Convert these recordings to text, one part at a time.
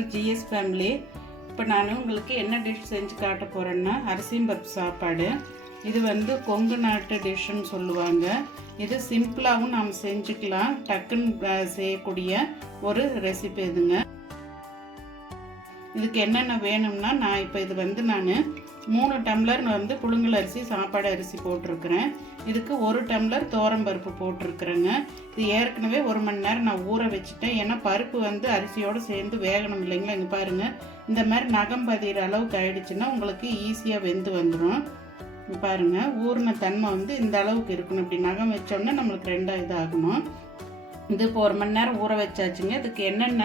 Channel GS family இப்போ நான் உங்களுக்கு என்ன டிஷ் செஞ்சு காட்ட போகிறேன்னா அரிசியும் பருப்பு சாப்பாடு. இது வந்து கொங்கு நாட்டு டிஷ்ஷுன்னு சொல்லுவாங்க. இது சிம்பிளாகவும் நாம் செஞ்சுக்கலாம். டக்குன்னு செய்யக்கூடிய ஒரு ரெசிபி இதுங்க. இதுக்கு என்னென்ன வேணும்னா நான் இப்போ இது வந்து நான் மூணு டம்ளர் வந்து புழுங்கல் அரிசி சாப்பாடு அரிசி போட்டிருக்கிறேன். இதுக்கு ஒரு டம்ளர் பருப்பு போட்டிருக்கிறேங்க. இது ஏற்கனவே ஒரு மணி நேரம் நான் ஊற வச்சுட்டேன். ஏன்னா பருப்பு வந்து அரிசியோடு சேர்ந்து வேகணும் இல்லைங்களா? இங்கே பாருங்கள் இந்த மாதிரி நகம் பதிகிற அளவுக்கு ஆயிடுச்சுன்னா உங்களுக்கு ஈஸியாக வெந்து வந்துடும் பாருங்கள் பாருங்க. ஊறின தன்மை வந்து இந்த அளவுக்கு இருக்கணும். இப்படி நகம் வச்சோன்னா நம்மளுக்கு ரெண்டாக இதாகணும். இது இப்போ ஒரு மணி நேரம் ஊற வச்சாச்சுங்க. இதுக்கு என்னென்ன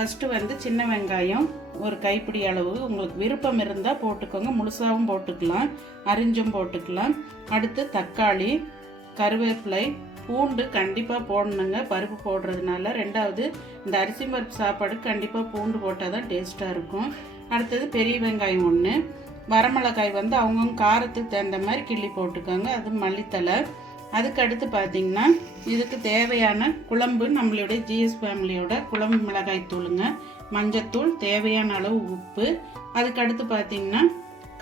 ஃபஸ்ட்டு வந்து சின்ன வெங்காயம் ஒரு கைப்பிடி அளவு. உங்களுக்கு விருப்பம் இருந்தால் போட்டுக்கோங்க. முழுசாகவும் போட்டுக்கலாம். அரிஞ்சும் போட்டுக்கலாம். அடுத்து தக்காளி கருவேப்பிலை பூண்டு கண்டிப்பாக போடணுங்க. பருப்பு போடுறதுனால. ரெண்டாவது இந்த அரிசி பருப்பு சாப்பாடு கண்டிப்பாக பூண்டு போட்டால் தான் டேஸ்ட்டாக இருக்கும். அடுத்தது பெரிய வெங்காயம் ஒன்று வரமிளகாய் வந்து அவங்கவுங்க காரத்துக்கு தகுந்த மாதிரி கிள்ளி போட்டுக்கோங்க. அது மல்லித்தலை அதுக்கடுத்து பார்த்தீங்கன்னா இதுக்கு தேவையான குழம்பு நம்மளுடைய ஜிஎஸ் ஃபேமிலியோட குழம்பு மிளகாய் தூளுங்க மஞ்சத்தூள் தேவையான அளவு உப்பு அதுக்கடுத்து பார்த்தீங்கன்னா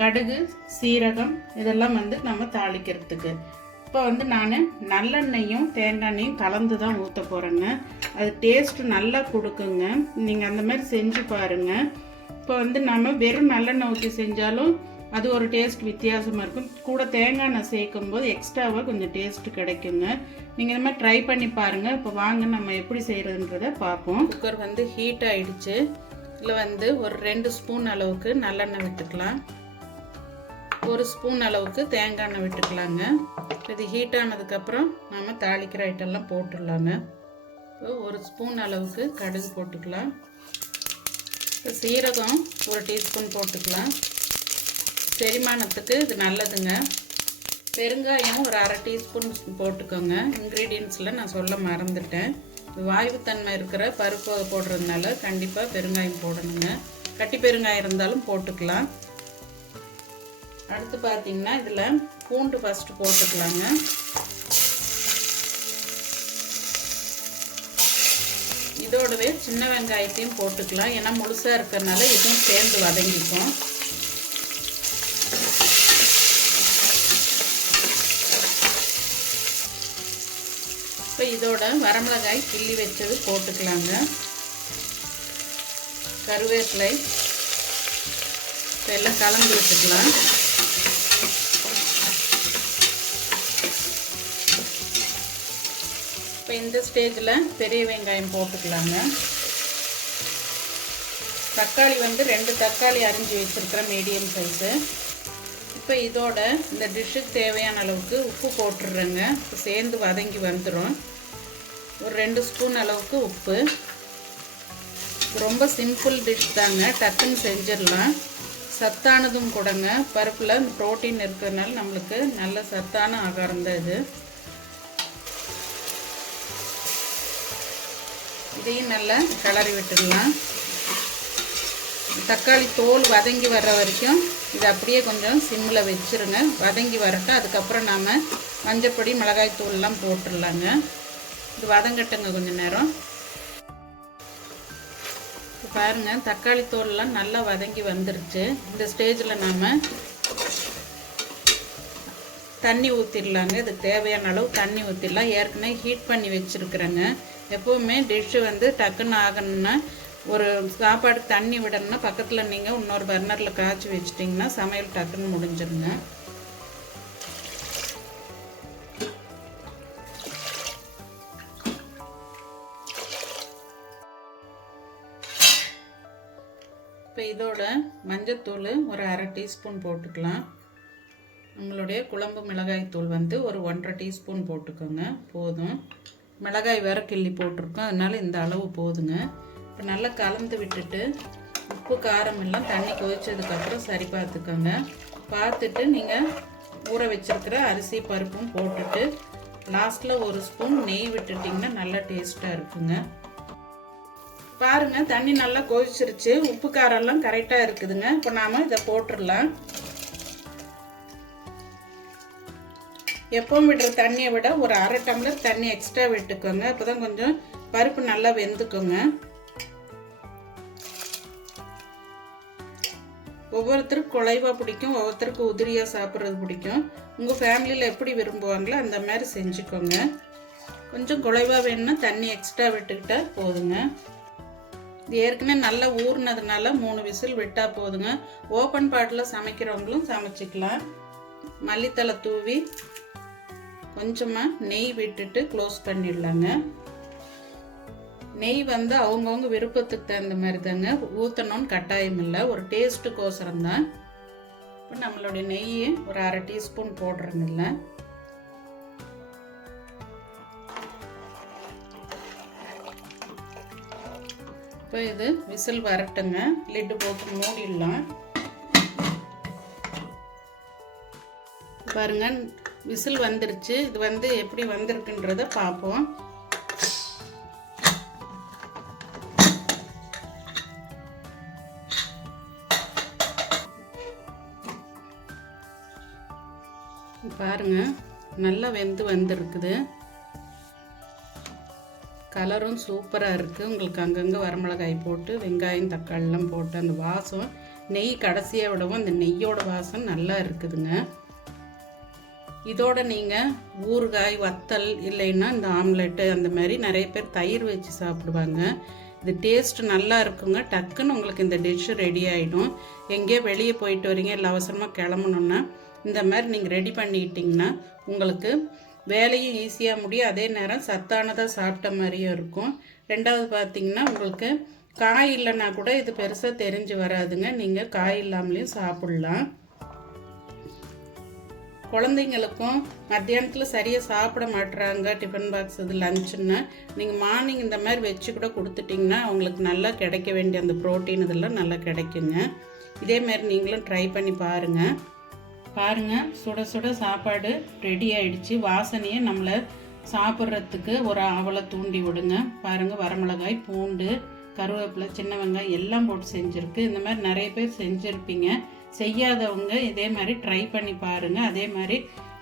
கடுகு சீரகம் இதெல்லாம் வந்து நம்ம தாளிக்கிறதுக்கு. இப்போ வந்து நான் நல்லெண்ணெயும் தேங்காய் எண்ணெயும் கலந்து தான் ஊற்ற போகிறேங்க அது டேஸ்ட்டு நல்லா கொடுக்குங்க. நீங்கள் அந்த மாதிரி செஞ்சு பாருங்கள் இப்போ வந்து நம்ம வெறும் நல்லெண்ணெய் ஊற்றி செஞ்சாலும் அது ஒரு டேஸ்ட் வித்தியாசமாக இருக்கும். கூட தேங்காய் எண்ணெய் சேர்க்கும் போது எக்ஸ்ட்ராவாக கொஞ்சம் டேஸ்ட் கிடைக்குங்க. நீங்கள் இந்த மாதிரி ட்ரை பண்ணி பாருங்கள் இப்போ வாங்க நம்ம எப்படி செய்கிறதுன்றத பார்ப்போம். குக்கர் வந்து ஹீட் ஆகிடுச்சு இதில் வந்து ஒரு ரெண்டு ஸ்பூன் அளவுக்கு நல்லெண்ணெய் விட்டுக்கலாம். ஒரு ஸ்பூன் அளவுக்கு தேங்காய் எண்ணெய் விட்டுக்கலாங்க. இது ஹீட் ஆனதுக்கப்புறம் நம்ம தாளிக்கிற ஐட்டம்லாம் போட்டுடலாங்க. இப்போ ஒரு ஸ்பூன் அளவுக்கு கடுகு போட்டுக்கலாம். இப்போ சீரகம் ஒரு டீஸ்பூன் போட்டுக்கலாம். செரிமானத்துக்கு இது நல்லதுங்க. பெருங்காயம் ஒரு அரை டீஸ்பூன் போட்டுக்கோங்க. இன்க்ரீடியன்ஸில் நான் சொல்ல மறந்துட்டேன். வாயுத்தன்மை இருக்கிற பருப்பு போடுறதுனால கண்டிப்பாக பெருங்காயம் போடணுங்க. கட்டி பெருங்காயம் இருந்தாலும் போட்டுக்கலாம். அடுத்து பார்த்தீங்கன்னா இதில் பூண்டு ஃபஸ்ட்டு போட்டுக்கலாங்க. இதோடவே சின்ன வெங்காயத்தையும் போட்டுக்கலாம். ஏன்னா முழுசாக இருக்கிறதுனால இதுவும் சேர்ந்து வதங்கிக்கும். இதோட வரமிளகாய் கிள்ளி வச்சது போட்டுக்கலாங்க. கருவேப்பிலை இப்போ எல்லாம் கலந்து வச்சுக்கலாம் இப்போ இந்த ஸ்டேஜில் பெரிய வெங்காயம் போட்டுக்கலாங்க. தக்காளி வந்து ரெண்டு தக்காளி அரிஞ்சு வச்சுருக்கிறேன் மீடியம் சைஸு இப்போ இதோட இந்த டிஷ்ஷுக்கு தேவையான அளவுக்கு உப்பு போட்டுடுறேங்க சேர்ந்து வதங்கி வந்துடும் ஒரு ரெண்டு ஸ்பூன் அளவுக்கு உப்பு. ரொம்ப சிம்பிள் டிஷ் தாங்க. டக்குன்னு செஞ்சிடலாம். சத்தானதும் கூடங்க. பருப்பில் ப்ரோட்டீன் இருக்கிறதுனால நம்மளுக்கு நல்ல சத்தான ஆகாரம் தான் இது. இதையும் நல்லா கிளறி விட்டுடலாம். தக்காளி தோல் வதங்கி வர்ற வரைக்கும் இது அப்படியே கொஞ்சம் சிம்மில் வச்சுருங்க. வதங்கி வரட்டும். அதுக்கப்புறம் நாம் மஞ்சப்பொடி மிளகாய் தூள்லாம் போட்டுடலாங்க. இது வதங்கட்டுங்க கொஞ்சம் நேரம். இப்போ பாருங்கள் தக்காளி தோல்லாம் நல்லா வதங்கி வந்துருச்சு. இந்த ஸ்டேஜில் நாம் தண்ணி ஊற்றிடலாங்க இதுக்கு தேவையான அளவு தண்ணி ஊற்றிடலாம் ஏற்கனவே ஹீட் பண்ணி வச்சுருக்குறேங்க. எப்போவுமே டிஷ்ஷு வந்து டக்குன்னு ஆகணும்னா ஒரு சாப்பாடுக்கு தண்ணி விடணும்னா பக்கத்தில் நீங்கள் இன்னொரு பர்னரில் காய்ச்சி வச்சிட்டிங்கன்னா சமையல் டக்குன்னு முடிஞ்சிருங்க. இப்போ இதோட மஞ்சத்தூள் ஒரு அரை டீஸ்பூன் போட்டுக்கலாம். உங்களுடைய குழம்பு மிளகாய் தூள் வந்து ஒரு ஒன்றரை டீஸ்பூன் போட்டுக்கோங்க. போதும். மிளகாய் வேற கிள்ளி போட்டிருக்கோம். அதனால் இந்த அளவு போதுங்க. இப்போ நல்லா கலந்து விட்டுட்டு உப்பு காரம் எல்லாம் தண்ணி கொதிச்சதுக்கப்புறம் சரி பார்த்துக்கோங்க. பார்த்துட்டு நீங்கள் ஊற வச்சிருக்கிற அரிசி பருப்பும் போட்டுட்டு லாஸ்ட்டில் ஒரு ஸ்பூன் நெய் விட்டுட்டிங்கன்னா நல்லா டேஸ்ட்டாக இருக்குங்க. பாருங்க தண்ணி நல்லா கொதிச்சிருச்சு. உப்பு காரம் எல்லாம் கரெக்டாக இருக்குதுங்க. இப்போ நாம் இதை போட்டுடலாம். எப்பவும் விடுற தண்ணியை விட ஒரு அரை டம்ளர் தண்ணி எக்ஸ்ட்ரா விட்டுக்கோங்க. அப்போ தான் கொஞ்சம் பருப்பு நல்லா வெந்துக்கோங்க. ஒவ்வொருத்தருக்கு குலைவாக பிடிக்கும். ஒவ்வொருத்தருக்கு உதிரியாக சாப்பிட்றது பிடிக்கும். உங்கள் ஃபேமிலியில் எப்படி விரும்புவாங்களோ அந்த மாதிரி செஞ்சுக்கோங்க. கொஞ்சம் குலைவாக வேணும்னா தண்ணி எக்ஸ்ட்ரா விட்டுக்கிட்டால் போதுங்க. இது ஏற்கனவே நல்லா ஊறினதுனால மூணு விசில் விட்டால் போதுங்க. ஓப்பன் பாட்டில் சமைக்கிறவங்களும் சமைச்சிக்கலாம். மல்லித்தலை தூவி கொஞ்சமாக நெய் விட்டுட்டு க்ளோஸ் பண்ணிடலாங்க. நெய் வந்து அவங்கவுங்க விருப்பத்துக்கு தகுந்த மாதிரி தாங்க ஊற்றணும்னு கட்டாயம் இல்லை. ஒரு டேஸ்ட்டுக்கோசரம் தான். இப்போ நம்மளுடைய நெய் ஒரு அரை டீஸ்பூன் போடுறேங்கல்ல இப்போ இது விசில் வரட்டுங்க. லிட்டு போட்டு மூடிடலாம். பாருங்க விசில் வந்துருச்சு. இது வந்து எப்படி வந்திருக்குன்றத பார்ப்போம். பாருங்க நல்லா வெந்து வந்திருக்குது. கலரும் சூப்பராக இருக்குது உங்களுக்கு அங்கங்கே வரமிளகாய் போட்டு வெங்காயம் தக்காளிலாம் போட்டு அந்த வாசம் நெய் கடைசியாக விடவும் அந்த நெய்யோட வாசம் நல்லா இருக்குதுங்க. இதோட நீங்கள் ஊறுகாய் வத்தல் இல்லைன்னா இந்த ஆம்லெட்டு அந்த மாதிரி நிறைய பேர் தயிர் வச்சு சாப்பிடுவாங்க. இது டேஸ்ட் நல்லா இருக்குங்க. டக்குன்னு உங்களுக்கு இந்த டிஷ்ஷு ரெடி ஆகிடும் எங்கேயோ வெளியே போயிட்டு வரீங்க இல்லை அவசரமாக கிளம்பணுன்னா இந்த மாதிரி நீங்கள் ரெடி பண்ணிக்கிட்டிங்கன்னா உங்களுக்கு வேலையும் ஈஸியாக முடியும். அதே நேரம் சத்தானதாக சாப்பிட்ட மாதிரியும் இருக்கும். ரெண்டாவது பார்த்தீங்கன்னா உங்களுக்கு காய் இல்லைன்னா கூட இது பெருசாக தெரிஞ்சு வராதுங்க. நீங்கள் காய் இல்லாமலேயும் சாப்பிட்லாம். குழந்தைங்களுக்கும் மத்தியானத்தில் சரியாக சாப்பிட மாட்டுறாங்க டிஃபன் பாக்ஸ் இது லஞ்சுன்னு நீங்கள் மார்னிங் இந்த மாதிரி வச்சு கூட கொடுத்துட்டிங்கன்னா அவங்களுக்கு நல்லா கிடைக்க வேண்டிய அந்த ப்ரோட்டீன் இதெல்லாம் நல்லா கிடைக்குங்க. இதே மாதிரி நீங்களும் ட்ரை பண்ணி பாருங்கள் பாருங்கள் சுட சுட சாப்பாடு ரெடி ஆயிடுச்சு. வாசனையை நம்மளை சாப்பிட்றதுக்கு ஒரு அவலை தூண்டி விடுங்க. பாருங்கள் வரமிளகாய் பூண்டு கருவேப்பிலை சின்ன வெங்காயம் எல்லாம் போட்டு செஞ்சுருக்கு. இந்த மாதிரி நிறைய பேர் செஞ்சுருப்பீங்க. செய்யாதவங்க இதே மாதிரி ட்ரை பண்ணி பாருங்கள் அதே மாதிரி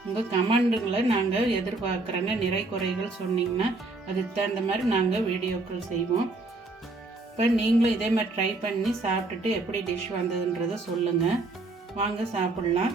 உங்கள் கமெண்டுங்களை நாங்கள் எதிர்பார்க்குறோங்க நிறை குறைகள் சொன்னீங்கன்னா அதுக்கு தகுந்த மாதிரி நாங்கள் வீடியோக்கள் செய்வோம். இப்போ நீங்களும் இதே மாதிரி ட்ரை பண்ணி சாப்பிட்டுட்டு எப்படி டிஷ் வந்ததுன்றதை சொல்லுங்கள் வாங்க சாப்பிட்லாம்.